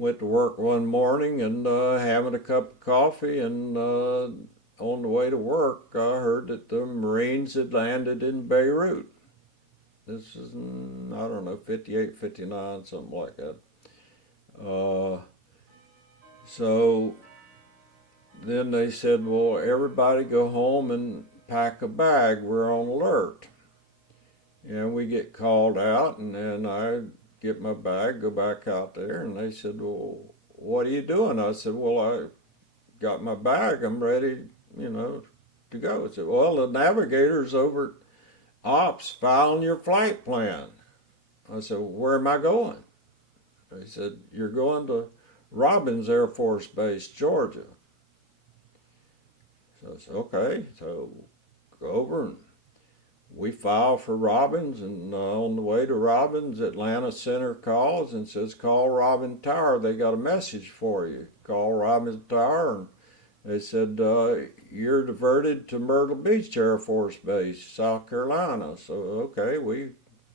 went to work one morning and having a cup of coffee, and on the way to work, I heard that the Marines had landed in Beirut. This is, I don't know, 58, 59, something like that. So then they said, well, everybody go home and pack a bag. We're on alert. And we get called out, and then I get my bag, go back out there, and they said, well, what are you doing? I said, well, I got my bag. I'm ready, to go. I said, well, the navigator's over at Ops filing your flight plan. I said, well, where am I going? They said, you're going to Robins Air Force Base, Georgia. So I said, okay. So go over and we file for Robins, and on the way to Robins, Atlanta Center calls and says, call Robins Tower. They got a message for you. Call Robins Tower, and they said, you're diverted to Myrtle Beach Air Force Base, South Carolina. So, okay, we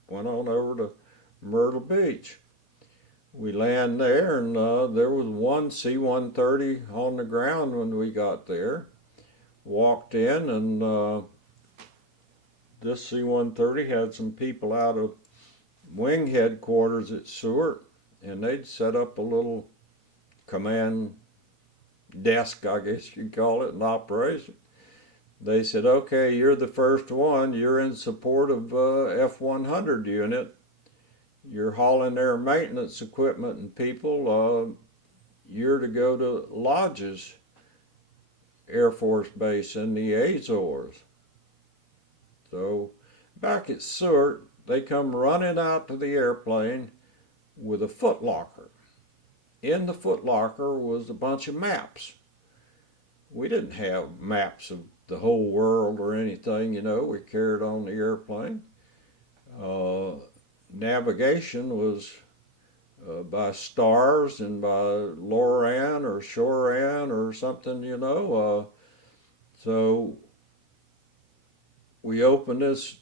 went on over to Myrtle Beach. We land there, and there was one C-130 on the ground when we got there. Walked in, and this C-130 had some people out of wing headquarters at Seward, and they'd set up a little command desk, I guess you'd call it, in operation. They said, okay, you're the first one. You're in support of F-100 unit. You're hauling their maintenance equipment and people. You're to go to Lodges Air Force Base in the Azores. So back at Seward, they come running out to the airplane with a footlocker. In the footlocker was a bunch of maps. We didn't have maps of the whole world or anything, we carried on the airplane. Navigation was by stars and by Loran or Shoran or something, so we opened this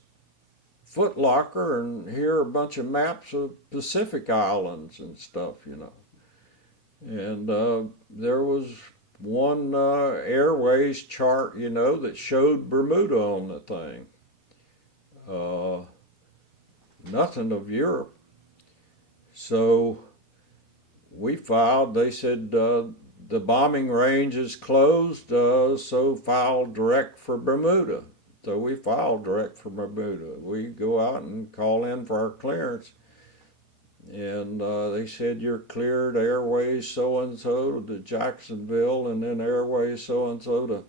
footlocker, and here are a bunch of maps of Pacific Islands and stuff, And there was one airways chart, that showed Bermuda on the thing. Nothing of Europe. So we filed. They said the bombing range is closed, so file direct for Bermuda. So we filed direct for Bermuda. We go out and call in for our clearance, and they said you're cleared airways so-and-so to Jacksonville, and then airways so-and-so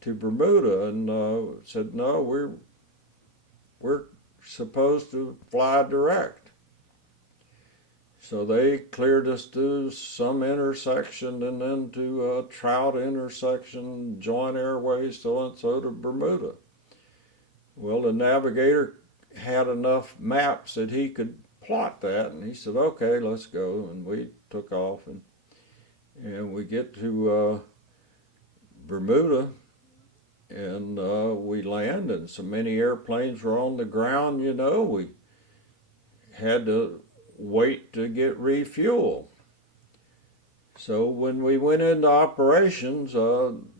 to Bermuda. And said, no, we're supposed to fly direct. So they cleared us to some intersection, and then to a Trout intersection, joint airways so-and-so to Bermuda. Well, the navigator had enough maps that he could plot that, and he said, okay, let's go. And we took off, and we get to Bermuda, and we land, and so many airplanes were on the ground, we had to wait to get refuel. So when we went into operations,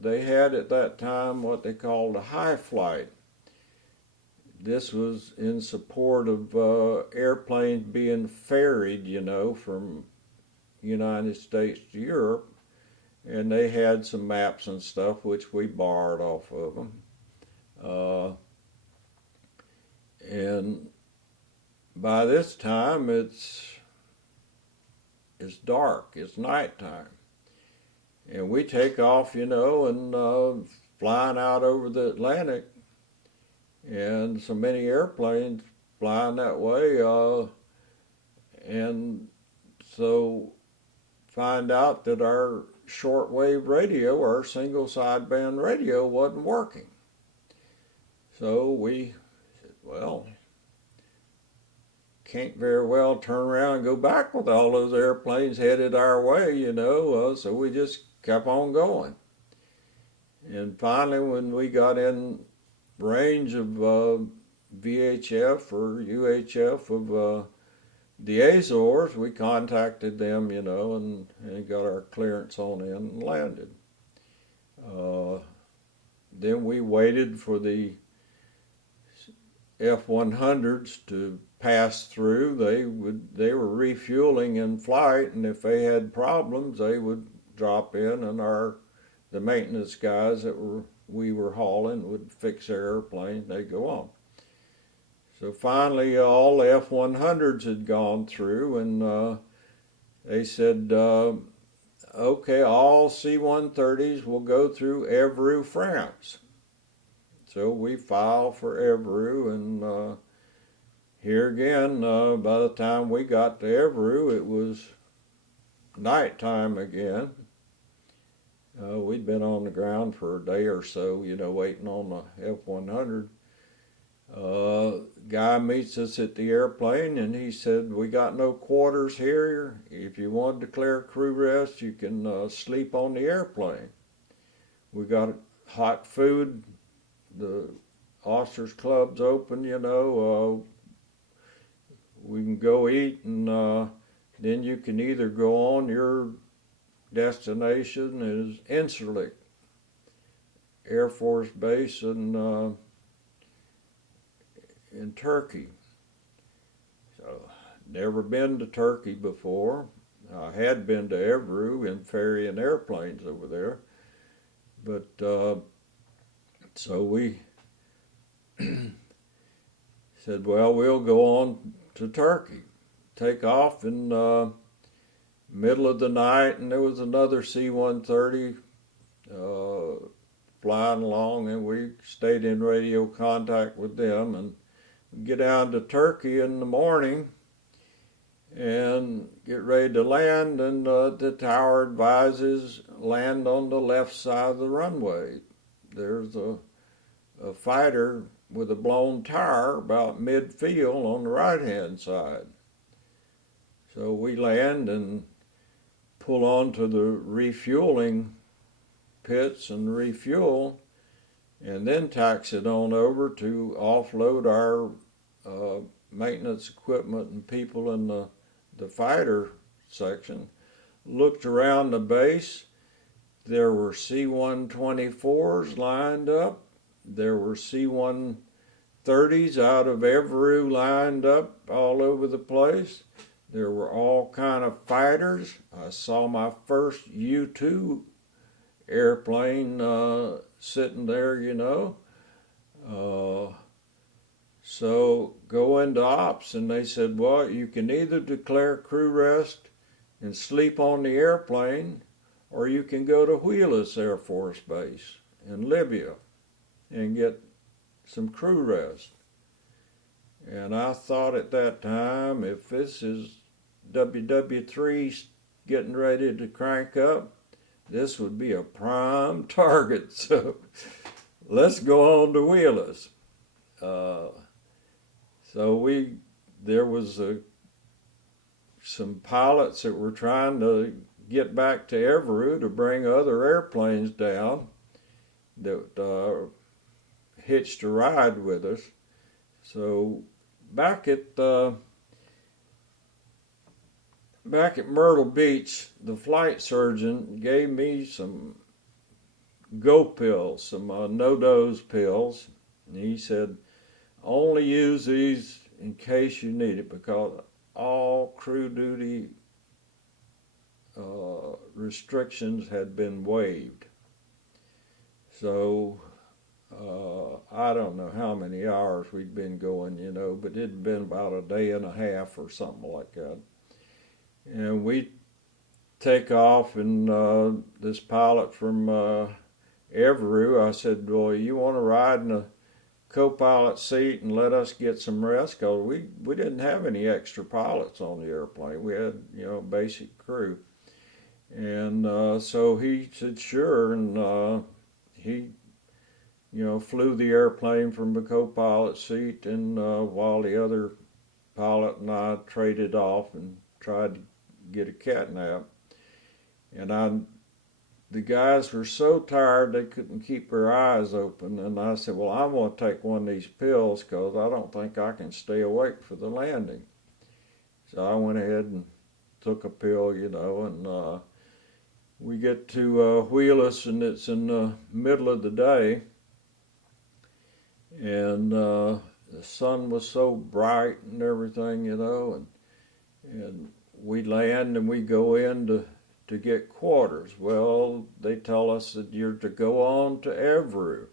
they had at that time what they called a high flight. This was in support of airplanes being ferried, from United States to Europe. And they had some maps and stuff, which we borrowed off of them. And by this time, it's dark. It's nighttime. And we take off, and flying out over the Atlantic. And so many airplanes flying that way. And so find out that our shortwave radio, our single sideband radio, wasn't working. So we said, well, can't very well turn around and go back with all those airplanes headed our way, so we just kept on going. And finally, when we got in range of VHF or UHF of the Azores, we contacted them, and got our clearance on in and landed. Then we waited for the F-100s to pass through. They were refueling in flight, and if they had problems, they would drop in, and the maintenance guys we were hauling would fix their airplane. They'd go on. So finally, all the F-100s had gone through, and they said, okay, all C-130s will go through Évreux, France. So we filed for Évreux, and here again, by the time we got to Évreux, it was nighttime again. We'd been on the ground for a day or so, waiting on the F-100. Guy meets us at the airplane, and he said, we got no quarters here. If you want to declare crew rest, you can sleep on the airplane. We got hot food. The officers' club's open, we can go eat, and then you can either go on. Your destination is Incirlik Air Force Base in Turkey. So, never been to Turkey before. I had been to Évreux and ferrying airplanes over there, but so we said, well, we'll go on to Turkey. Take off in middle of the night, and there was another C-130 flying along, and we stayed in radio contact with them, and get down to Turkey in the morning and get ready to land, and the tower advises land on the left side of the runway. There's a fighter with a blown tire about mid-field on the right-hand side. So we land and pull onto the refueling pits and refuel, and then taxi it on over to offload our maintenance equipment and people in the fighter section. Looked around the base. There were C-124s lined up. There were C-130s out of Évreux lined up all over the place. There were all kind of fighters. I saw my first U-2 airplane sitting there, So go into ops, and they said, well, you can either declare crew rest and sleep on the airplane, or you can go to Wheelus Air Force Base in Libya and get some crew rest. And I thought at that time, if this is WW3 getting ready to crank up, this would be a prime target. So let's go on to Wheelus. So there was some pilots that were trying to get back to Évreux to bring other airplanes down that hitched a ride with us. So back at Myrtle Beach, the flight surgeon gave me some go pills, some no-dose pills, and he said, only use these in case you need it, because all crew duty restrictions had been waived. So I don't know how many hours we'd been going, but it had been about a day and a half or something like that. And we take off, and this pilot from Évreux, I said, well, you want to ride in the co-pilot seat and let us get some rest? Because we didn't have any extra pilots on the airplane. We had, basic crew. And so he said, sure, and he, flew the airplane from the co-pilot seat, and while the other pilot and I traded off and tried to get a cat nap. And the guys were so tired they couldn't keep their eyes open, and I said, well, I'm going to take one of these pills because I don't think I can stay awake for the landing. So I went ahead and took a pill, you know, and we get to Wheelus, and it's in the middle of the day, and the sun was so bright and everything, you know, and we land and we go in to get quarters. Well, they tell us that you're to go on to Evreux.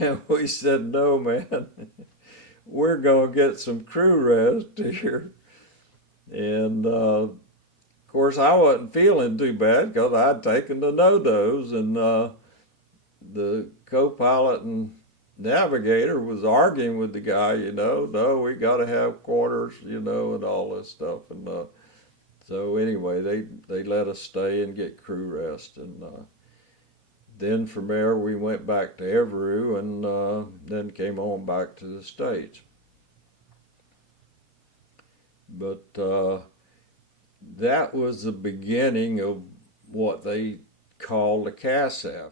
And we said, no, man, we're going to get some crew rest here. And of course, I wasn't feeling too bad because I'd taken the no-dos, and the co-pilot and navigator was arguing with the guy, you know, no, we got to have quarters, you know, and all this stuff. And so anyway, they let us stay and get crew rest, and then from there we went back to Evreux, and then came on back to the States. But that was the beginning of what they call the CASF.